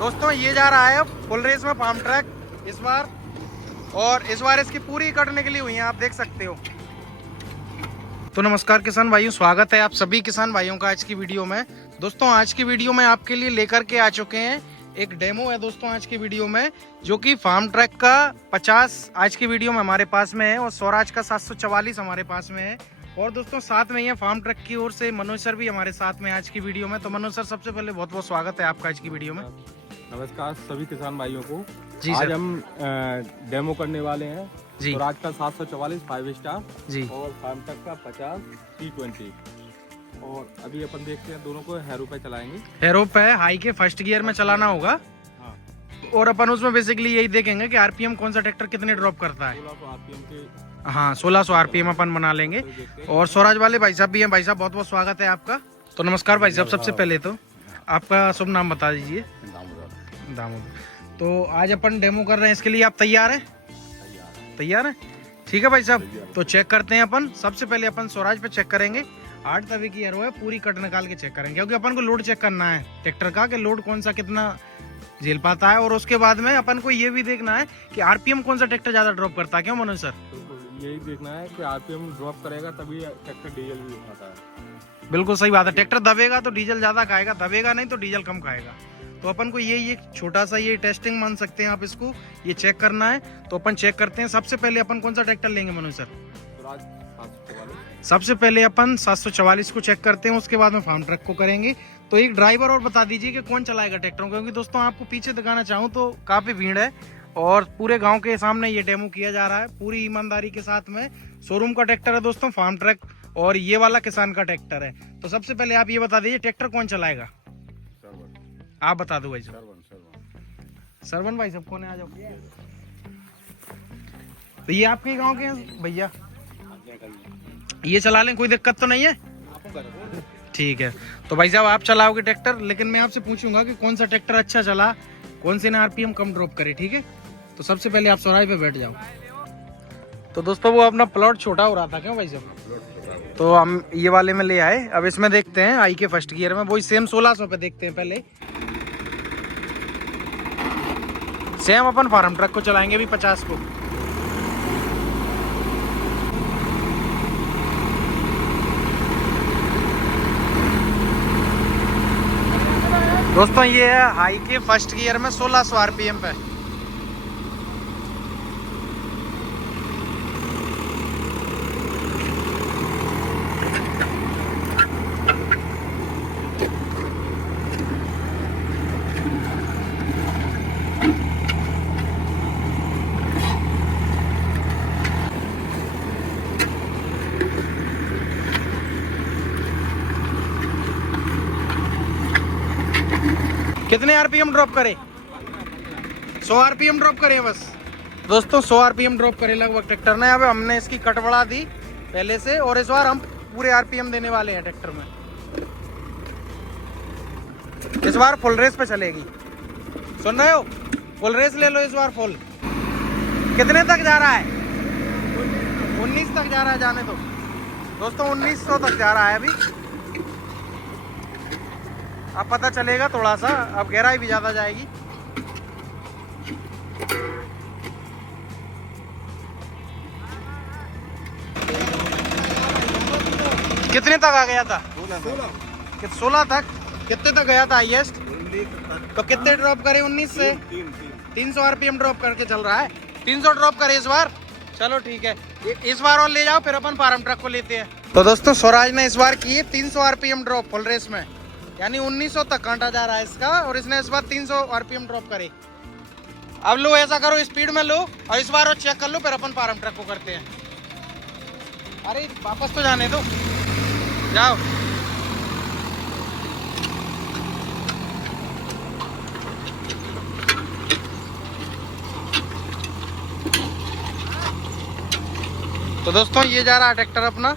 दोस्तों ये जा रहा है फुल रेस में फार्म ट्रक इस बार, और इस बार इसकी पूरी कटने के लिए हुई है, आप देख सकते हो। तो नमस्कार किसान भाइयों, स्वागत है आप सभी किसान भाइयों का आज की वीडियो में। दोस्तों आज की वीडियो में आपके लिए लेकर के आ चुके हैं एक डेमो है दोस्तों आज की वीडियो में, जो कि फार्म ट्रक का 50 आज की वीडियो में हमारे पास में है और स्वराज का 744 हमारे पास में है। और दोस्तों साथ में ही है फार्म ट्रक की ओर से मनोज सर भी हमारे साथ में आज की वीडियो में। तो मनोज सर सबसे पहले बहुत बहुत स्वागत है आपका आज की वीडियो में। नमस्कार सभी किसान भाइयों को। जी आज सर। हम डेमो करने वाले हैं जी स्वराज का 744 5 स्टार जी और फार्म ट्रक का 50 T20। और अभी अपन देखते हैं दोनों को हैरो पे चलाएंगे। हेरो पे हाई के फर्स्ट गियर में चलाना होगा। हाँ। और अपन उसमें बेसिकली यही देखेंगे कि आरपीएम कौन सा ट्रैक्टर कितने ड्रॉप करता है। 1600 RPM के। हाँ 1600 आरपीएम अपन बना लेंगे। और स्वराज वाले भाई साहब भी हैं। भाई साहब बहुत बहुत स्वागत है आपका। तो नमस्कार भाई साहब, सबसे पहले तो आपका शुभ नाम बता दीजिए। दामोदर। तो आज अपन डेमो कर रहे हैं, इसके लिए आप तैयार हैं? तैयार हैं, ठीक है भाई साहब। तो चेक करते हैं अपन। सबसे पहले अपन स्वराज पे चेक करेंगे। 8 तवे की एरो है, पूरी कट निकाल के चेक करेंगे, क्योंकि अपन को लोड चेक करना है ट्रैक्टर का कि लोड कौन सा कितना झेल पाता है। और उसके बाद में अपन को ये भी देखना है कि आरपीएम कौन सा ट्रैक्टर ज्यादा ड्रॉप करता है। क्यों मनोज सर? यही देखना है कि RPM ड्रॉप करेगा तभी ट्रैक्टर डीजल भी खाता है। बिल्कुल सही बात है। ट्रैक्टर दबेगा तो डीजल ज्यादा खाएगा, दबेगा नहीं तो डीजल कम खाएगा। तो अपन को ये एक छोटा सा ये टेस्टिंग मान सकते हैं आप इसको, ये चेक करना है। तो अपन चेक करते हैं। सबसे पहले अपन कौन सा ट्रैक्टर लेंगे मनोज सर? स्वराज 744। सबसे पहले अपन 744 को चेक करते हैं, उसके बाद में फार्म ट्रक को करेंगे। तो एक ड्राइवर और बता दीजिए कि कौन चलाएगा ट्रैक्टर, क्योंकि दोस्तों आपको पीछे दिखाना चाहूँ तो काफी भीड़ है और पूरे गांव के सामने ये डेमो किया जा रहा है पूरी ईमानदारी के साथ में। शोरूम का ट्रैक्टर है दोस्तों फार्म ट्रक, और ये वाला किसान का ट्रैक्टर है। तो सबसे पहले आप ये बता दीजिए ट्रैक्टर कौन चलाएगा? आप बता दो भाई साहब। सरवन भाई साहब कौन है? आ जाओ। तो ये आपके गांव के हैं भैया, ये चला लें, कोई दिक्कत तो नहीं है? ठीक है। तो भाई साहब आप चलाओगे ट्रैक्टर, लेकिन मैं आपसे पूछूंगा कि कौन सा ट्रैक्टर अच्छा चला, कौन से ने आरपीएम कम ड्रॉप करे, ठीक है? तो सबसे पहले आप स्वराज पे बैठ जाओ। तो दोस्तों वो अपना प्लॉट छोटा हो रहा था, क्यों भाई साहब? तो हम ये वाले में ले आए। अब इसमें देखते हैं आई के फर्स्ट गियर में, वही सेम 1600 पे देखते हैं पहले। सेम अपन फार्म ट्रक को चलाएंगे भी 50 को। दोस्तों ये है हाई के फर्स्ट गियर में 1600 आरपीएम पे। कितने आरपीएम ड्रॉप करे? 100 आरपीएम ड्रॉप करे बस। दोस्तों 100 आरपीएम ड्रॉप करे लगभग ट्रैक्टर ने। अब हमने इसकी कट बढ़ा दी पहले से, और इस बार हम पूरे आरपीएम देने वाले हैं ट्रैक्टर में। इस बार फुल रेस पे चलेगी, सुन रहे हो? फुल रेस ले लो इस बार फुल। कितने तक जा रहा है? 19 तक जा रहा है, जाने दो दोस्तों। 1900 तक जा रहा है अभी। अब पता चलेगा थोड़ा सा, अब गहराई भी ज्यादा जाएगी। कितने तक आ गया था? 16 तक। कितने तक गया था हाईएस्ट? तो कितने ड्रॉप करे? 19 से 300 आरपीएम ड्रॉप करके चल रहा है। 300 ड्रॉप करे इस बार। चलो ठीक है, इस बार और ले जाओ, फिर अपन फार्म ट्रक को लेते हैं। तो दोस्तों स्वराज ने इस बार की 300 आरपीएम ड्रॉप फुल रेस में, यानी 1900 तक कांटा जा रहा है इसका, और इसने इस बार 300 आरपीएम ड्रॉप करे। अब लो, ऐसा करो स्पीड में लो और इस बार और चेक कर लो, फिर अपन फार्म ट्रक को करते हैं। अरे वापस तो जाने दो, जाओ। तो दोस्तों ये जा रहा है ट्रैक्टर अपना।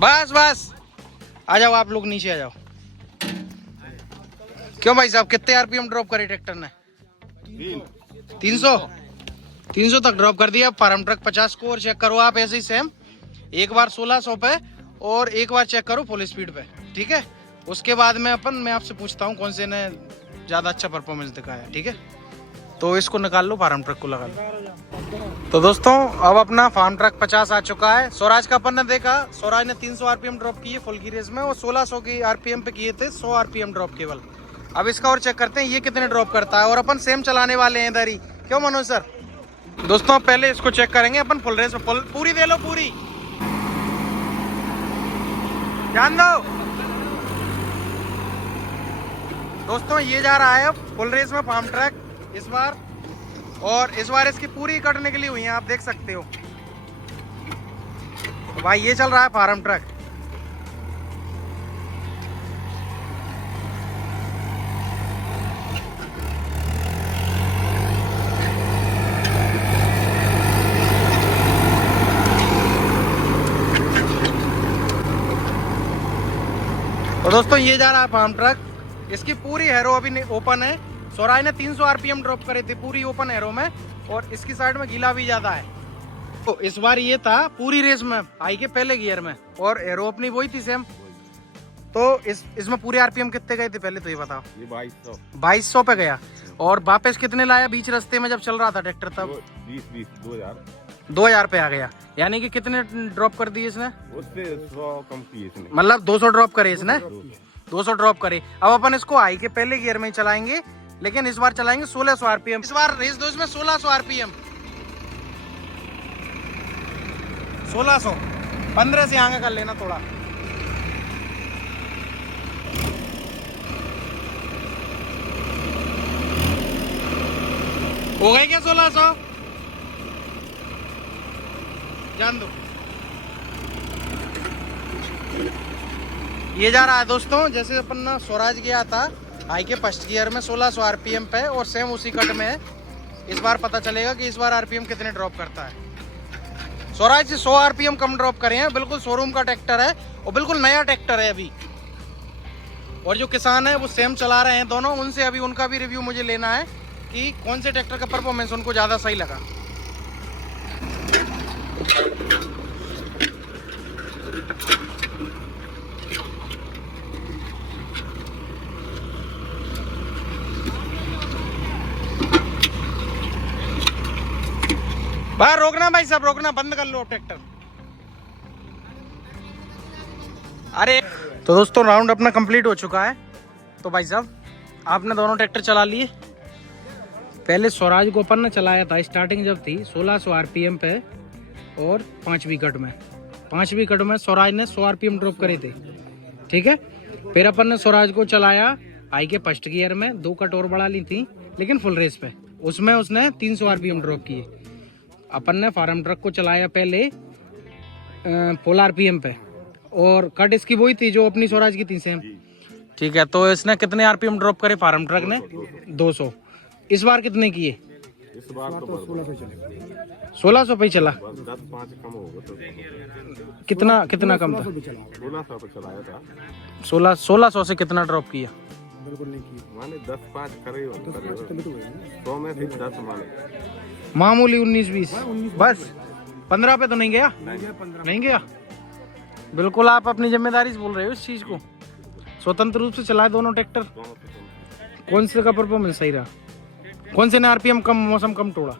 बस बस आ जाओ आप लोग, नीचे आ जाओ। क्यों भाई साहब कितने आरपीएम ड्रॉप करे ट्रैक्टर ने? 300 तक ड्रॉप कर दिया। फार्म ट्रक 50 को और चेक करो आप ऐसे ही सेम। एक बार 1600 पे और एक बार चेक करो फुल स्पीड पे, ठीक है। उसके बाद में मैं आपसे पूछता हूँ कौन से ने ज़्यादा अच्छा परफॉर्मेंस दिखाया, ठीक है। तो इसको निकाल लो, फार्म ट्रक को लगा लो। तो दोस्तों अब अपना फार्म ट्रक 50 आ चुका है। स्वराज का अपन ने देखा, स्वराज ने 300 आरपीएम ड्रॉप किए फुल की रेस में और 1600 की आरपीएम पे किए थे 100 आरपीएम ड्रॉप केवल। अब इसका और चेक करते हैं ये कितने ड्रॉप करता है, और अपन सेम चलाने वाले हैं इधर ही, क्यों मनोज सर। दोस्तों पहले इसको चेक करेंगे अपन फुल रेस में। पूरी दे लो, पूरी ध्यान दो। दोस्तों ये जा रहा है अब फुल रेस में फार्म ट्रक इस बार, और इस बार इसकी पूरी कटने के लिए हुई है, आप देख सकते हो। तो भाई ये चल रहा है फार्म ट्रक। तो दोस्तों ये जा रहा है फार्म ट्रक, इसकी पूरी हैरो अभी ओपन है। स्वराज ने 300 आरपीएम ड्रॉप करे थे पूरी ओपन एरो में, और इसकी साइड में गीला भी ज्यादा है। तो इस बार ये था पूरी रेस में आई के पहले गियर में, और एरो अपनी वही थी सेम। तो इसमें पूरे आरपीएम कितने गए थे पहले तो ये बताओ। ये 2200 पे गया। और वापस कितने लाया बीच रास्ते में जब चल रहा था ट्रैक्टर तब? 2000 पे आ गया। यानी कि कितने ड्रॉप कर दिए इसने? उससे 100 कम किए इसने, मतलब 200 ड्रॉप करे इसने, 200 ड्रॉप करे। अब अपन इसको आई के पहले गियर में ही चलाएंगे, लेकिन इस बार चलाएंगे 1600 आरपीएम। इस बार रेस 2 में 1600 आरपीएम, 1600 15 से आगे कर लेना थोड़ा। हो गए क्या 1600? जान दो। ये जा रहा है दोस्तों, जैसे अपन ना स्वराज गया था आई के फर्स्ट गियर में 1600 आरपीएम पे, और सेम उसी कट में है। इस बार पता चलेगा कि इस बार आरपीएम कितने ड्रॉप करता है। स्वराज से 100 आरपीएम कम ड्रॉप करे हैं, बिल्कुल शोरूम का ट्रैक्टर है और बिल्कुल नया ट्रैक्टर है अभी। और जो किसान है वो सेम चला रहे हैं दोनों, उनसे अभी उनका भी रिव्यू मुझे लेना है कि कौन से ट्रैक्टर का परफॉर्मेंस उनको ज़्यादा सही लगा। भाई रोकना, भाई सब रोकना, बंद कर लो ट्रैक्टर। अरे तो दोस्तों राउंड अपना कंप्लीट हो चुका है। तो भाई साहब आपने दोनों ट्रैक्टर चला लिए। पहले स्वराज को अपन ने चलाया था स्टार्टिंग जब थी 1600 आरपीएम पे, और 5वीं कट में स्वराज ने 100 आरपीएम ड्रॉप करे थे, ठीक है। फिर अपन ने स्वराज को चलाया आई के फर्स्ट गियर में, 2 कट और बढ़ा ली थी लेकिन फुल रेस पे, उसमें उसने 300 आरपीएम ड्रॉप किए। अपन ने फार्म ट्रक को चलाया पहले फुल आरपीएम पे, और कट इसकी वही थी जो अपनी स्वराज की थी सेम, ठीक है। तो इसने कितने आरपीएम ड्रॉप करे फार्म ट्रक ने? 200। इस बार कितने किए? इस बार तो 1600 पे ही चला। 10-5 कम होगा तो कितना कम था? 1600 पे चलाया था। 1600 से कितना ड्रॉप किया? बिल्कुल नहीं किया, माने 10-5 करे हो, 100 में से 10 माने मामूली 19-20 बस। 15 पे तो नहीं गया? नहीं गया। बिल्कुल आप अपनी जिम्मेदारी से बोल रहे हो इस चीज को। स्वतंत्र रूप से चलाए दोनों ट्रैक्टर। कौन से का परफॉर्मेंस सही रहा? कौन से ने आरपीएम कम, मौसम कम तोड़ा?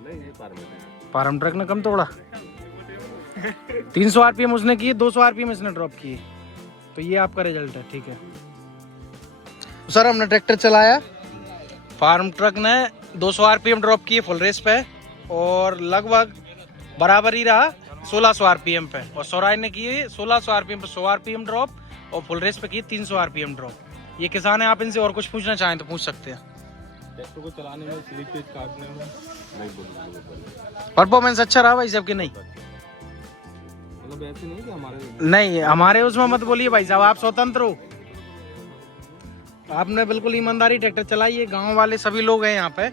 फार्म ट्रक ने कम तोड़ा। 300 आरपीएम उसने किए, 200 आरपीएम इसने ड्रॉप किए। तो ये आपका रिजल्ट है, ठीक है। सर हमने ट्रैक्टर चलाया, फार्म ट्रक ने 200 आरपीएम ड्रॉप किए फुल रेस पे, और लगभग बराबर ही रहा 1600 आरपीएम पे। और स्वराज ने किए 1600 आरपीएम पे 100 आरपीएम ड्रॉप, और फुल रेस पे किए 300 आरपीएम ड्रॉप। ये किसान है, आप इनसे और कुछ पूछना चाहें तो पूछ सकते हैं। ट्रैक्टर को चलाने में, स्लिपेज काटने में नहीं बोलूंगा। परफॉर्मेंस अच्छा रहा भाई साहब कि नहीं? मतलब ऐसे नहीं कि हमारे उसमें मत बोलिए भाई साहब, आप स्वतंत्र हो। आपने बिल्कुल ईमानदारी ट्रैक्टर चलाई है, गांव वाले सभी लोग हैं यहाँ पे।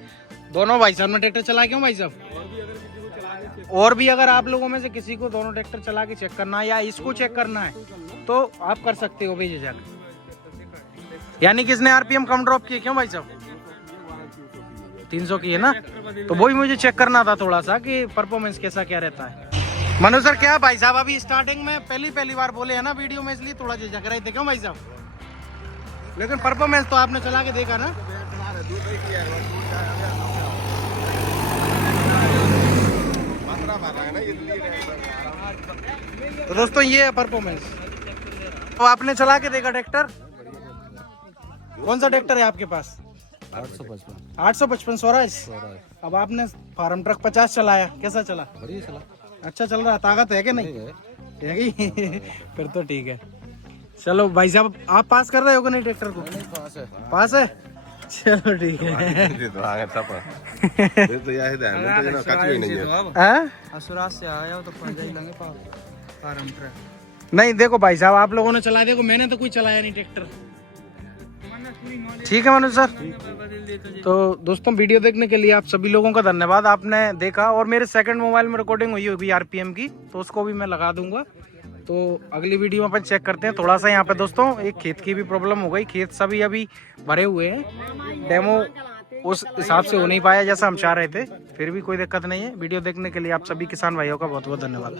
दोनों भाई साहब ने ट्रैक्टर चला क्यों भाई साहब? और भी अगर आप लोगों में से किसी को दोनों ट्रैक्टर चला के चेक करना है या इसको चेक करना है तो आप कर सकते हो बेझिझक। यानी किसने आरपीएम कम ड्रॉप किए क्यों भाई साहब? 300 की है ना, तो वही मुझे चेक करना था थोड़ा सा कि परफॉर्मेंस कैसा क्या रहता है। मनु सर क्या भाई साहब अभी स्टार्टिंग में पहली बार बोले है ना वीडियो में, इसलिए थोड़ा झिझक रहे थे क्यों भाई साहब? लेकिन परफॉर्मेंस तो आपने चला के देखा ना। तो दोस्तों ये है परफॉर्मेंस। तो आपने चला के देखा ट्रैक्टर? कौन सा ट्रैक्टर है आपके पास? 855 स्वराज। अब आपने फार्म ट्रक 50 चलाया, कैसा चला? बढ़िया चला। अच्छा चल रहा, ताकत है कि नहीं? है कि? फिर तो ठीक है। चलो भाई साहब आप पास कर रहे हो कि नहीं ट्रैक्टर को? पास है। चलो ठीक है। नहीं देखो भाई साहब आप लोगों ने चलाया, देखो मैंने तो कोई चलाया नहीं ट्रैक्टर। ठीक है मनोज सर। तो दोस्तों वीडियो देखने के लिए आप सभी लोगों का धन्यवाद। आपने देखा और मेरे सेकंड मोबाइल में रिकॉर्डिंग हुई होगी आरपीएम की, तो उसको भी मैं लगा दूंगा। तो अगली वीडियो में अपन चेक करते हैं। थोड़ा सा यहाँ पे दोस्तों एक खेत की भी प्रॉब्लम हो गई, खेत सभी अभी भरे हुए हैं, डेमो उस हिसाब से हो नहीं पाया जैसा हम चाह रहे थे। फिर भी कोई दिक्कत नहीं है। वीडियो देखने के लिए आप सभी किसान भाइयों का बहुत बहुत धन्यवाद।